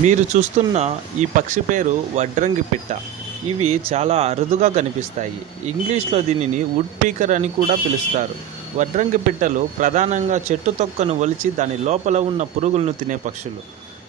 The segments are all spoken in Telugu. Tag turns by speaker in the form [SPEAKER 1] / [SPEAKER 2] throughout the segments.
[SPEAKER 1] మీరు చూస్తున్న ఈ పక్షి పేరు వడ్రంగి పిట్ట ఇవి చాలా అరుదుగా కనిపిస్తాయి. ఇంగ్లీష్లో దీనిని వుడ్ పీకర్ అని కూడా పిలుస్తారు. వడ్రంగి పిట్టలు ప్రధానంగా చెట్టు తొక్కను ఒలిచి దాని లోపల ఉన్న పురుగులను తినే పక్షులు.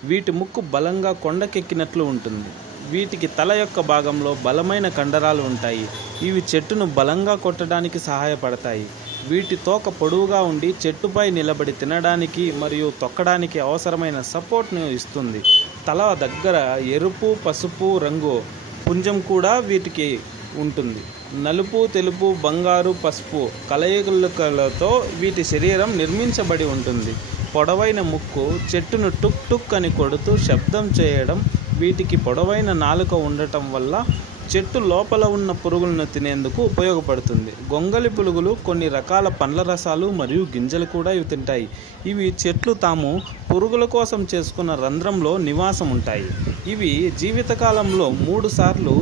[SPEAKER 1] వీటి ముక్కు బలంగా కొండకెక్కినట్లు ఉంటుంది. వీటికి తల యొక్క భాగంలో బలమైన కండరాలు ఉంటాయి. ఇవి చెట్టును బలంగా కొట్టడానికి సహాయపడతాయి. వీటి తోక పొడవుగా ఉండి చెట్టుపై నిలబడి తినడానికి మరియు తొక్కడానికి అవసరమైన సపోర్ట్ను ఇస్తుంది. తల దగ్గర ఎరుపు పసుపు రంగు పుంజం కూడా వీటికి ఉంటుంది. నలుపు తెలుపు బంగారు పసుపు కలయికలతో వీటి శరీరం నిర్మించబడి ఉంటుంది. పొడవైన ముక్కు చెట్టును టుక్ టుక్ అని కొడుతూ శబ్దం చేయడం వీటికి పొడవైన నాలుక ఉండటం వల్ల చెట్టు లోపల ఉన్న పురుగులను తినేందుకు ఉపయోగపడుతుంది. గొంగలి పురుగులు కొన్ని రకాల పండ్ల రసాలు మరియు గింజలు కూడా ఇవి తింటాయి. ఇవి చెట్లు తాము పురుగుల కోసం చేసుకున్న రంధ్రంలో నివాసం ఉంటాయి. ఇవి జీవితకాలంలో మూడు సార్లు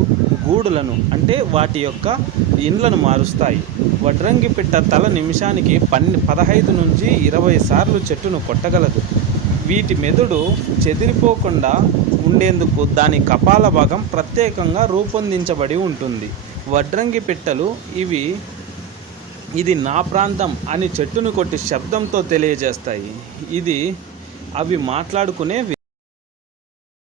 [SPEAKER 1] గూడులను అంటే వాటి యొక్క ఇండ్లను మారుస్తాయి. వడ్రంగి పిట్ట తల నిమిషానికి పన్నె పదహైదు నుంచి ఇరవై సార్లు చెట్టును కొట్టగలదు. వీటి మెదడు చెదిరిపోకుండా ఉండేందుకు దాని కపాల భాగం ప్రత్యేకంగా రూపొందించబడి ఉంటుంది. వడ్రంగి పిట్టలు ఇవి ఇది నా ప్రాంతం అని చెట్టును కొట్టి శబ్దంతో తెలియజేస్తాయి. ఇది అవి మాట్లాడుకునే